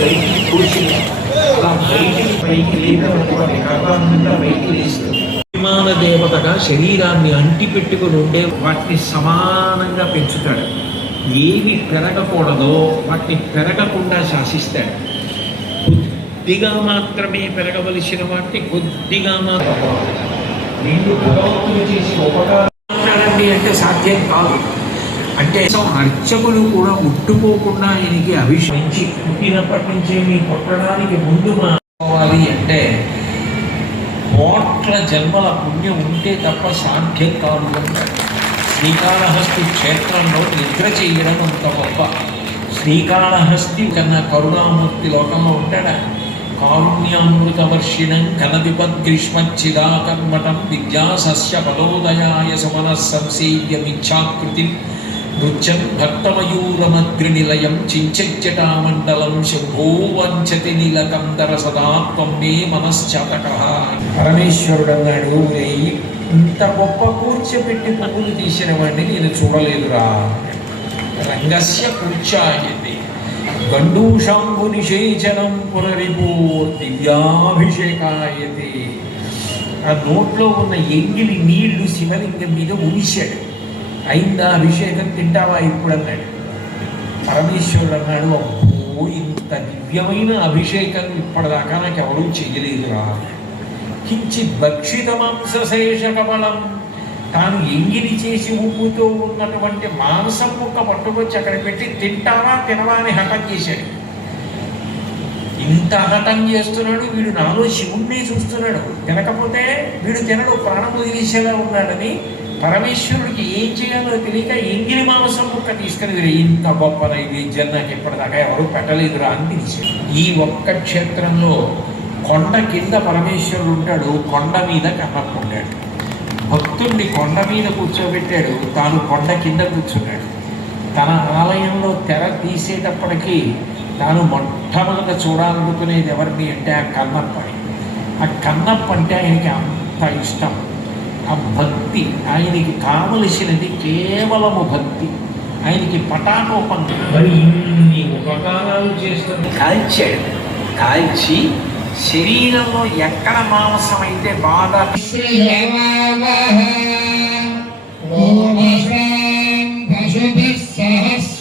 బయటికి పోషించి అలా బయటికి పైకి లేనటువంటి గర్భాన్నంతా బయటికి లేస్తుంది. అభిమాన దేవతగా శరీరాన్ని అంటి పెట్టుకుని ఉండే వాటిని సమానంగా పెంచుతాడు. ఏవి పెరగకూడదో వాటిని పెరగకుండా శాసిస్తాడు. కొద్దిగా మాత్రమే పెరగవలసిన వాటిని కొద్దిగా మాత్రం రెండు భగవంతులు చేసి ఉపకారం అంటే సాధ్యం కాదు. అంటే అర్చకులు కూడా ముట్టుకోకుండా ఆయనకి అభిషేకించి పుట్టినప్పటి నుంచే మీ పుట్టడానికి ముందు మావాలి అంటే కోట్ల జన్మల పుణ్యం ఉంటే తప్ప సాధ్యం కాదు. శ్రీకాళహస్తి క్షేత్రంలో నిద్ర చేయడం అంత గొప్ప. శ్రీకాళహస్తి కన్నా కరుణామూర్తి లోకంలో ఉంటాడా? కారుణ్యామృతవర్షిణం ఘనవిపద్గ్రీష్మచ్చిదాకర్మటం విద్యాసస్య ఫలోదయాయ సుమన సంసేవ్యమిచ్ఛాకృతి నృత్యం భక్తమయూరమగ్రనిలయం చించజ్జటామండలం శంభో వంచతి నీలకందర సదా త్వం మే మనశ్చాతకః. పరమేశ్వరుడు అన్నాడు, ఇంత గొప్ప కూర్చోబెట్టి పువ్వులు తీసిన వాడిని నేను చూడలేదురా. రంగస్య కూర్చాయతే గండూషాంబు నిషేచనం పునరిపో దివ్యాభిషేకాయతే. ఆ నోట్లో ఉన్న ఎంగిలి నీళ్లు శివలింగం మీద ఉడిశాడు. అయిందా అభిషేకం, తింటావా ఇప్పుడు అన్నాడు. పరమేశ్వరుడు అన్నాడు, అబ్బో ఇంత దివ్యమైన అభిషేకం ఇప్పటిదాకా నాకు ఎవరూ చెయ్యలేదురా. కించిత్ భక్షిత మాంసశేష కబలం, తాను ఎంగిలి చేసి ఉప్పుతో ఉన్నటువంటి మాంసం ముక్క పట్టుకొచ్చి అక్కడ పెట్టి తింటావా తినవా అని హఠం చేశాడు. ఇంత హఠం చేస్తున్నాడు వీడు, నాలో శివుణ్ణి చూస్తున్నాడు, తినకపోతే వీడు తినడు, ప్రాణం వదిలేసేలా ఉన్నాడని పరమేశ్వరుడికి ఏం చేయాలో తెలియక ఎంగిలి మాంసం ముక్క తీసుకుని ఇంత గొప్ప నైవేద్యం నాకు ఇప్పటిదాకా ఎవరు పెట్టలేదురా అని తీశాడు. ఈ ఒక్క క్షేత్రంలో కొండ కింద పరమేశ్వరుడు ఉంటాడు, కొండ మీద కన్నప్ప ఉంటాడు. భక్తుడిని కొండ మీద కూర్చోబెట్టాడు, తాను కొండ కింద కూర్చున్నాడు. తన ఆలయంలో తెర తీసేటప్పటికీ తాను మొట్టమొదట చూడాలనుకునేది ఎవరిని అంటే ఆ కన్నప్పని. ఆ కన్నప్ప అంటే ఆయనకి అంత ఇష్టం. ఆ భక్తి ఆయనకి కావలసినది కేవలము భక్తి. ఆయనకి పటాకోపం. మరి ఇన్ని ఉపకారాలు చేస్తుంది. కాల్చి శరీరంలో ఎక్కడ మాంసం అయితే బాగా పశుభిః సహస్ర